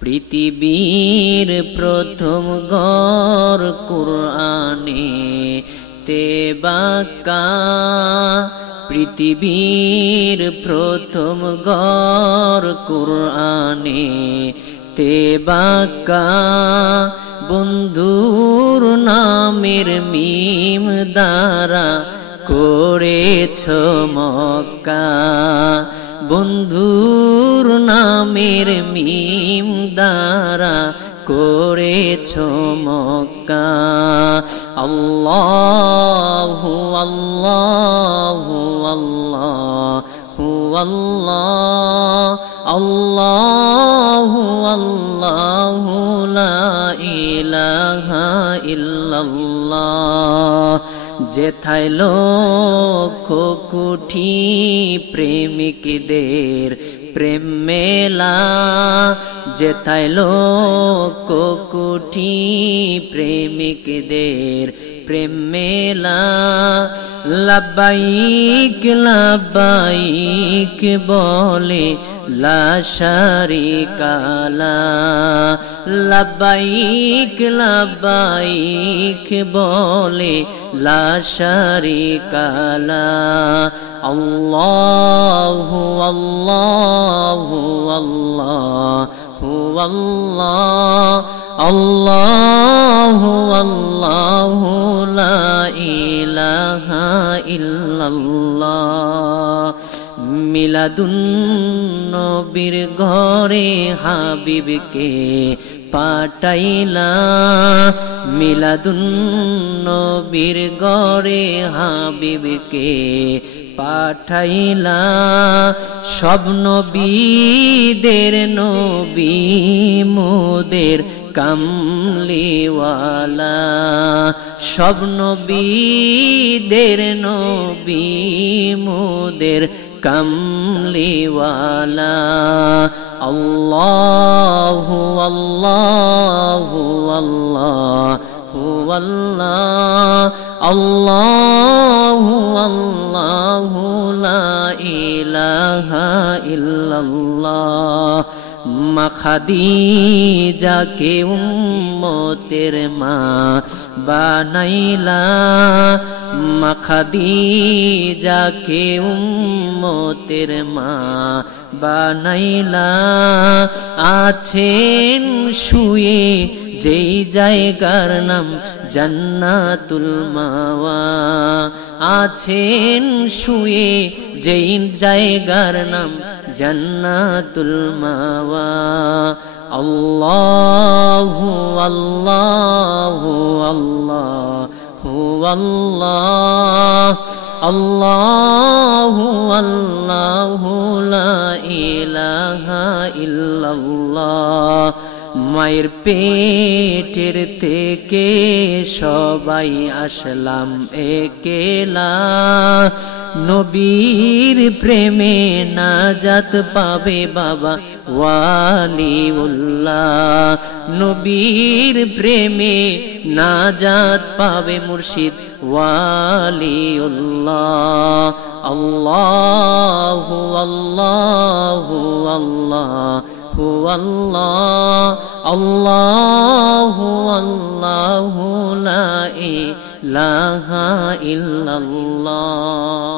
পৃথিবীর প্রথম ঘর কুরআনে তেবাক্কা পৃথিবীর প্রথম ঘর কুরআনে তেবাক্কা বন্ধুর নামের মিম দ্বারা করেছ মক্কা বন্ধুর নামের মিম দ্বারা করেছ মক্কা আল্লাহু আল্লাহু আল্লাহু আল্লাহ আল্লাহু আল্লাহু লা ইলাহা ইল্লাল্লাহ যেথায় লক্ষ কোটি প্রেমিকদের প্রেম মেলা যেথায় লক্ষ কোটি প্রেমিকদের প্রেম মেলা লাব্বাইক লাব্বাইক বলে লা শারিকা লা লাব্বাইক লাব্বাইক বলে লা শারিকা লা আল্লাহু আল্লাহু আল্লাহু আল্লাহ আল্লাহু আল্লাহু লা ইলাহা ইল্লাল্লাহ মিলাদুন নবীর ঘরে হাবিবকে পাঠাইলা মিলাদুন নবীর ঘরে হাবিবকে পাঠাইলা সব নবীদের নবী মোদের কামলিওয়ালা সব নবীদের নবী মোদের কামলিওয়ালা আল্লাহু আল্লাহু আল্লাহু আল্লাহ আল্লাহু আল্লাহু লা ইলাহা ইল্লাল্লাহ মা খাদিজাকে উম্মতের মা বানাইলা মা খাদিজাকে উম্মতের মা বানাইলা আছেন শুয়ে যেই জায়গার নাম জান্নাতুল মাওয়া আছেন শুয়ে যেই জায়গার নাম জান্নাতুল মাওয়া আল্লাহু আল্লাহু আল্লাহু আল্লাহ আল্লাহু আল্লাহু লা ইলাহা ইল্লাল্লাহ মায়ের পেটের থেকে সবাই আসলাম একেলা নবীর প্রেমে নাজাত পাবে বাবা ওয়ালিউল্লাহ নবীর প্রেমে নাজাত পাবে মুর্শিদ ওয়ালিউল্লাহ আল্লাহু আল্লাহু আল্লাহু আল্লাহ আল্লাহু আল্লাহু লা ইলাহা ইল্লাল্লাহ